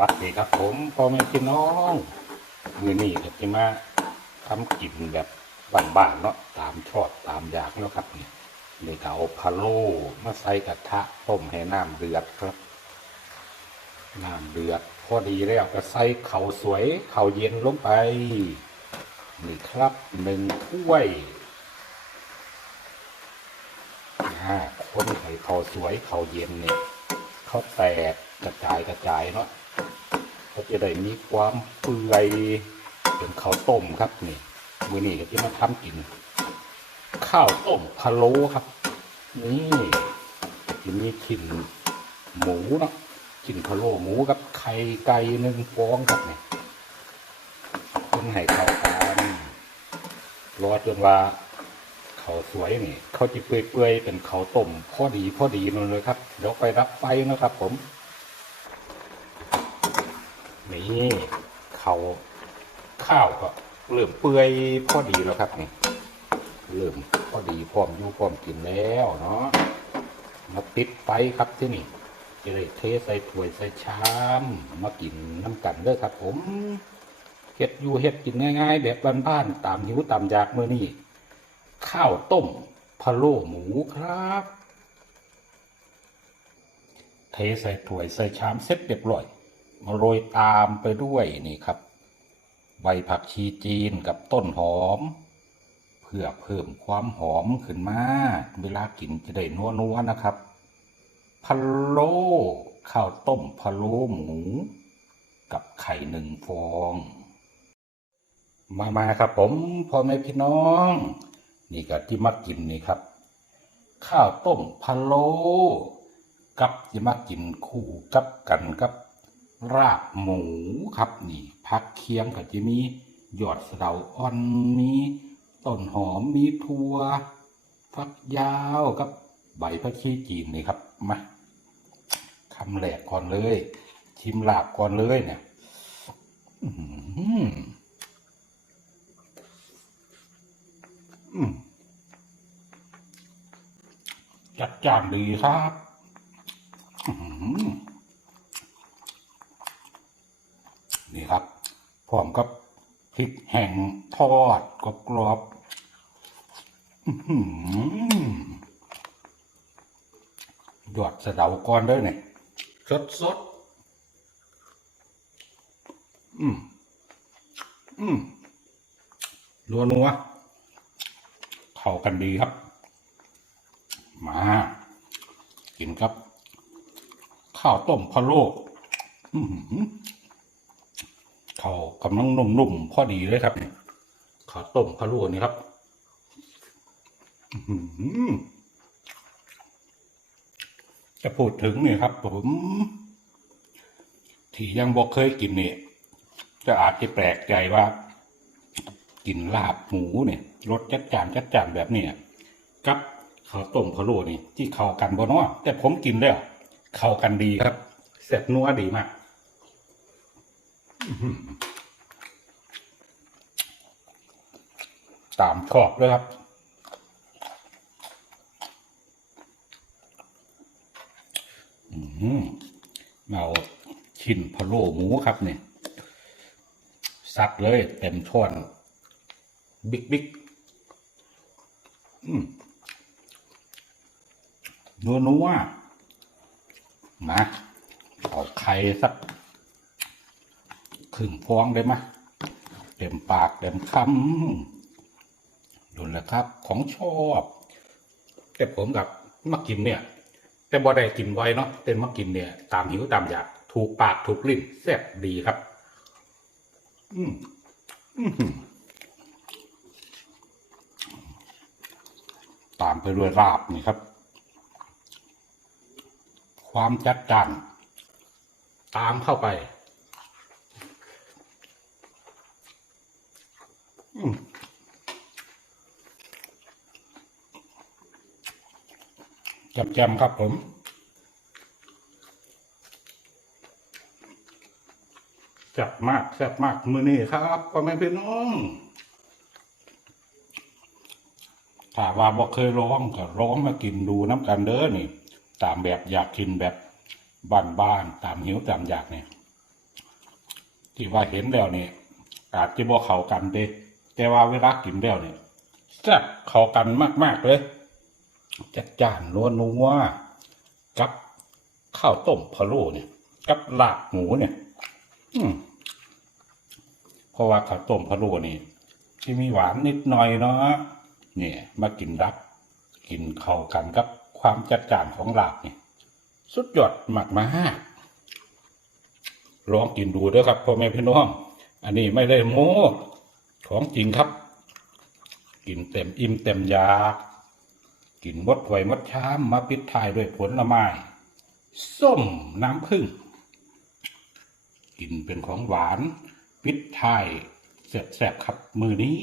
วัสดีครับ ผมพ่อแม่พี่น้องมือนี้ก็จะมาทำกินแบบบ้านๆเนาะตามชอบตามอยากเนาะครับนี่นี่ก็เอาพะโล้มาใส่กระทะต้มให้น้ำเดือดครับน้ำเดือด พอดีแล้วก็ใส่ข้าสวยเข้าเย็นลงไป นี่ครับหนึ่งถ้วยอ่าคนไข่ข้าสวยเข้าเย็นเนี่ยเขาแตกกระจายกระจายเนาะ เขาจะได้มีความเปื่อยเป็นข้าวต้มครับนี่มือนี้ก็จะมาทำกิน ข้าวต้มพะโล้ครับ นี่จะมีชิ้นหมูเนาะชิ้นพะโล้หมูกับไข่ไก่หนึ่งฟองครับนี่คนให้เข้ากันรอจนว่าเขาวสวยนี่เขาจะเปื่อยๆเป็นข้าวต้มพอดีพอดีนั่นเลยครับเดี๋ยวไปรับไฟนะครับผม นี่เขาข้าวก็เริ่มเปื่อยพอดีแล้วครับนี่เริ่มพอดีพร้อมอยู่พร้อมกินแล้วเนาะมาติดไฟครับที่นี่จะได้เทใส่ถ้วยใส่ชามมากินน้ำกันเด้อครับ ผมเฮ็ดอยู่เฮ็ดกินง่าย ๆ แบบบ้านๆตามหิวตามอยากเมื่อนี้ข้าวต้มพะโล้หมูครับ เทใส่ถ้วยใส่ชามเสร็จเรียบร้อย โรยตามไปด้วยนี่ครับ ใบผักชีจีนกับต้นหอม เพื่อเพิ่มความหอมขึ้นมา เวลากินจะได้นัวนัวๆนะครับพะโล้ข้าวต้มพะโล้หมู กับไข่หนึ่งฟอง มามาครับผมพ่อแม่พี่น้อง นี่ก็ที่มากินนี่ครับ ข้าวต้มพะโล้กับที่มากินคู่กับกันกับ รากหมูครับนี่พักเคียงกับที่มีหยอดสะเดาอ่อนมีต้นหอมมีถั่วฟักยาวกับใบผักชีจีนนี่ครับมาคำแรกก่อนเลย ชิมลาบก่อนเลยเนี่ยจัดจ้านดีครับ อื้อหือนี่ครับ พร้อมกับ พริกแห้งทอดกรอบกรอบๆอื้อหือหยอดสะเดาก่อนเด้วยเนี่ยสดสดๆอืม อืมนัวนัวๆเข้ากันดีครับ มา กินครับ ข้าวต้มพะโล้อื้อ หือข้ากำลังนุ่มๆพอดีเลยครับนี่ข้าวต้มพะโล้นี่ครับจะพูดถึงนี่ครับ ผม ที่ยังบอกเคยกินเนี่ยจะอาจจะแปลกใจว่า กินลาบหมูเนี่ยรสจัดจานจัดจานแบบนี้กับข้าวต้มพะโล้นี่ที่เข้ากันบ่เนาะแต่ผมกินแล้วเข้ากันดีครับเสร็จนัวดีมาก ตามชอบเลยครับอืมเอาชิ้นพะโล้หมูครับเนี่ยซัดเลยเต็มช้อน บิ๊กบิ๊กนัวนัวมาเอาไข่สัก ครึ่งฟองได้ไหมยเต็มปากเต็มคำดูแหละครับ ของชอบ แต่ผมกับมากินเนี่ย แต่บ่ได้กินไวเนาะแต่มากินเนี่ย ตามหิวตามอยากถูกปากถูกลิ้นแซ่บดีครับ อืมอืมตามไปด้วยราบนี่ครับ ความจัดจ้านตามเข้าไป จำครับผมแซ่บมากแซ่บมากมือนี้ครับพ่อแม่พี่น้องถ้าว่าบอกเคยร้องก็ร้องมากินดูน้ำกันเด้อนี่ ตามแบบอยากกินแบบบ้านๆตามหิวตามอยากเนี่ยที่ว่าเห็นแล้วเนี่ยอาจจะบ่เข้ากันเด้แต่ว่าเวลากินแล้วเนี่ยแซ่บเข้ากันมากๆเลย จัดจ้านนัวนัวกับข้าวต้มพะโล้เนี่ย กับลาบหมูเนี่ย อืมเพราะว่าข้าวต้มพะโล้นี่ที่มีหวานนิดหน่อยเนาะเนี่ย มากินรับ กินเข้ากันกับความจัดจ้านของลาบเนี่ย สุดยอดมากมากลองกินดูด้อครับพ่อแม่พี่น้อง อันนี้ไม่ได้โม้ของจริงครับ กินเต็มอิ่มเต็มอยา กินมดถ้วยมดชามมาปิดท้ายด้วยผลไม้ส้มน้ำผึ้งกินเป็นของหวาน ปิดท้ายแสบๆครับมือนี้